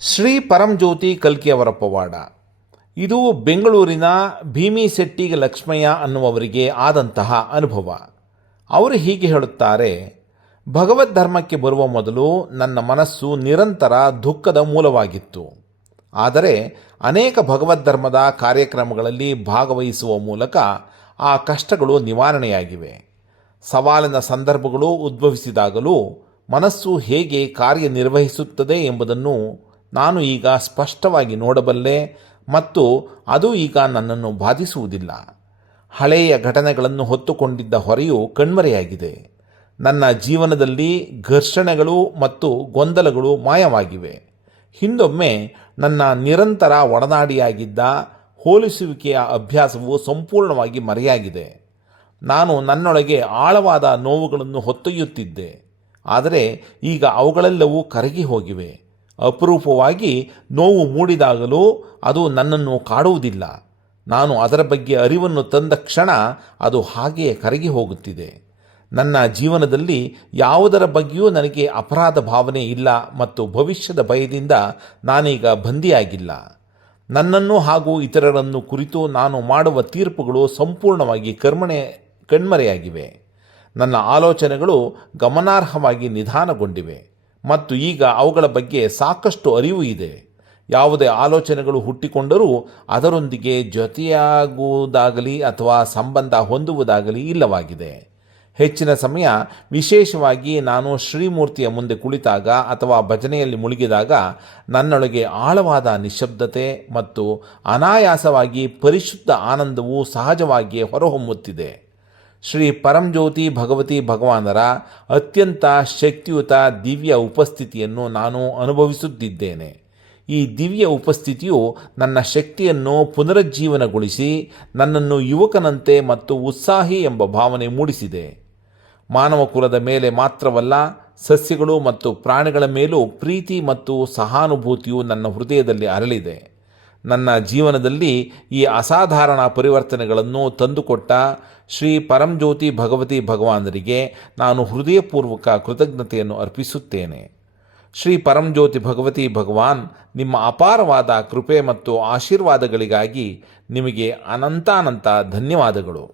ಶ್ರೀ ಪರಂಜ್ಯೋತಿ ಕಲ್ಕಿಯವರ ಪವಾಡ. ಇದು ಬೆಂಗಳೂರಿನ ಭೀಮಿಶೆಟ್ಟಿ ಲಕ್ಷ್ಮಯ್ಯ ಅನ್ನುವವರಿಗೆ ಆದಂತಹ ಅನುಭವ. ಅವರು ಹೀಗೆ ಹೇಳುತ್ತಾರೆ: ಭಗವದ್ ಧರ್ಮಕ್ಕೆ ಬರುವ ಮೊದಲು ನನ್ನ ಮನಸ್ಸು ನಿರಂತರ ದುಃಖದ ಮೂಲವಾಗಿತ್ತು. ಆದರೆ ಅನೇಕ ಭಗವದ್ ಧರ್ಮದ ಕಾರ್ಯಕ್ರಮಗಳಲ್ಲಿ ಭಾಗವಹಿಸುವ ಮೂಲಕ ಆ ಕಷ್ಟಗಳು ನಿವಾರಣೆಯಾಗಿವೆ. ಸವಾಲಿನ ಸಂದರ್ಭಗಳು ಉದ್ಭವಿಸಿದಾಗಲೂ ಮನಸ್ಸು ಹೇಗೆ ಕಾರ್ಯನಿರ್ವಹಿಸುತ್ತದೆ ಎಂಬುದನ್ನು ನಾನು ಈಗ ಸ್ಪಷ್ಟವಾಗಿ ನೋಡಬಲ್ಲೆ ಮತ್ತು ಅದು ಈಗ ನನ್ನನ್ನು ಬಾಧಿಸುವುದಿಲ್ಲ. ಹಳೆಯ ಘಟನೆಗಳನ್ನು ಹೊತ್ತುಕೊಂಡಿದ್ದ ಹೊರೆಯು ಕಣ್ಮರೆಯಾಗಿದೆ. ನನ್ನ ಜೀವನದಲ್ಲಿ ಘರ್ಷಣೆಗಳು ಮತ್ತು ಗೊಂದಲಗಳು ಮಾಯವಾಗಿವೆ. ಹಿಂದೊಮ್ಮೆ ನನ್ನ ನಿರಂತರ ಒಡನಾಡಿಯಾಗಿದ್ದ ಹೋಲಿಸುವಿಕೆಯ ಅಭ್ಯಾಸವು ಸಂಪೂರ್ಣವಾಗಿ ಮರೆಯಾಗಿದೆ. ನಾನು ನನ್ನೊಳಗೆ ಆಳವಾದ ನೋವುಗಳನ್ನು ಹೊತ್ತೊಯ್ಯುತ್ತಿದ್ದೆ, ಆದರೆ ಈಗ ಅವುಗಳೆಲ್ಲವೂ ಕರಗಿ ಹೋಗಿವೆ. ಅಪರೂಪವಾಗಿ ನೋವು ಮೂಡಿದಾಗಲೂ ಅದು ನನ್ನನ್ನು ಕಾಡುವುದಿಲ್ಲ. ನಾನು ಅದರ ಬಗ್ಗೆ ಅರಿವನ್ನು ತಂದ ಕ್ಷಣ ಅದು ಹಾಗೆಯೇ ಕರಗಿ ಹೋಗುತ್ತಿದೆ. ನನ್ನ ಜೀವನದಲ್ಲಿ ಯಾವುದರ ಬಗ್ಗೆಯೂ ನನಗೆ ಅಪರಾಧ ಭಾವನೆ ಇಲ್ಲ ಮತ್ತು ಭವಿಷ್ಯದ ಭಯದಿಂದ ನಾನೀಗ ಬಂದಿಯಾಗಿಲ್ಲ. ನನ್ನನ್ನು ಹಾಗೂ ಇತರರನ್ನು ಕುರಿತು ನಾನು ಮಾಡುವ ತೀರ್ಪುಗಳು ಸಂಪೂರ್ಣವಾಗಿ ಕಣ್ಮರೆಯಾಗಿವೆ. ನನ್ನ ಆಲೋಚನೆಗಳು ಗಮನಾರ್ಹವಾಗಿ ನಿಧಾನಗೊಂಡಿವೆ ಮತ್ತು ಈಗ ಅವುಗಳ ಬಗ್ಗೆ ಸಾಕಷ್ಟು ಅರಿವು ಇದೆ. ಯಾವುದೇ ಆಲೋಚನೆಗಳು ಹುಟ್ಟಿಕೊಂಡರೂ ಅದರೊಂದಿಗೆ ಜೊತೆಯಾಗುವುದಾಗಲಿ ಅಥವಾ ಸಂಬಂಧ ಹೊಂದುವುದಾಗಲಿ ಇಲ್ಲವಾಗಿದೆ. ಹೆಚ್ಚಿನ ಸಮಯ, ವಿಶೇಷವಾಗಿ ನಾನು ಶ್ರೀಮೂರ್ತಿಯ ಮುಂದೆ ಕುಳಿತಾಗ ಅಥವಾ ಭಜನೆಯಲ್ಲಿ ಮುಳುಗಿದಾಗ, ನನ್ನೊಳಗೆ ಆಳವಾದ ನಿಶ್ಶಬ್ದತೆ ಮತ್ತು ಅನಾಯಾಸವಾಗಿ ಪರಿಶುದ್ಧ ಆನಂದವು ಸಹಜವಾಗಿಯೇ ಹೊರಹೊಮ್ಮುತ್ತಿದೆ. ಶ್ರೀ ಪರಂಜ್ಯೋತಿ ಭಗವತಿ ಭಗವಾನರ ಅತ್ಯಂತ ಶಕ್ತಿಯುತ ದಿವ್ಯ ಉಪಸ್ಥಿತಿಯನ್ನು ನಾನು ಅನುಭವಿಸುತ್ತಿದ್ದೇನೆ. ಈ ದಿವ್ಯ ಉಪಸ್ಥಿತಿಯು ನನ್ನ ಶಕ್ತಿಯನ್ನು ಪುನರುಜ್ಜೀವನಗೊಳಿಸಿ ನನ್ನನ್ನು ಯುವಕನಂತೆ ಮತ್ತು ಉತ್ಸಾಹಿ ಎಂಬ ಭಾವನೆ ಮೂಡಿಸಿದೆ. ಮಾನವ ಕುಲದ ಮೇಲೆ ಮಾತ್ರವಲ್ಲ, ಸಸ್ಯಗಳು ಮತ್ತು ಪ್ರಾಣಿಗಳ ಮೇಲೂ ಪ್ರೀತಿ ಮತ್ತು ಸಹಾನುಭೂತಿಯು ನನ್ನ ಹೃದಯದಲ್ಲಿ ಅರಳಿದೆ. ನನ್ನ ಜೀವನದಲ್ಲಿ ಈ ಅಸಾಧಾರಣ ಪರಿವರ್ತನೆಗಳನ್ನು ತಂದುಕೊಟ್ಟ ಶ್ರೀ ಪರಂಜ್ಯೋತಿ ಭಗವತಿ ಭಗವಾನರಿಗೆ ನಾನು ಹೃದಯಪೂರ್ವಕ ಕೃತಜ್ಞತೆಯನ್ನು ಅರ್ಪಿಸುತ್ತೇನೆ. ಶ್ರೀ ಪರಂಜ್ಯೋತಿ ಭಗವತಿ ಭಗವಾನ್, ನಿಮ್ಮ ಅಪಾರವಾದ ಕೃಪೆ ಮತ್ತು ಆಶೀರ್ವಾದಗಳಿಗಾಗಿ ನಿಮಗೆ ಅನಂತಾನಂತ ಧನ್ಯವಾದಗಳು.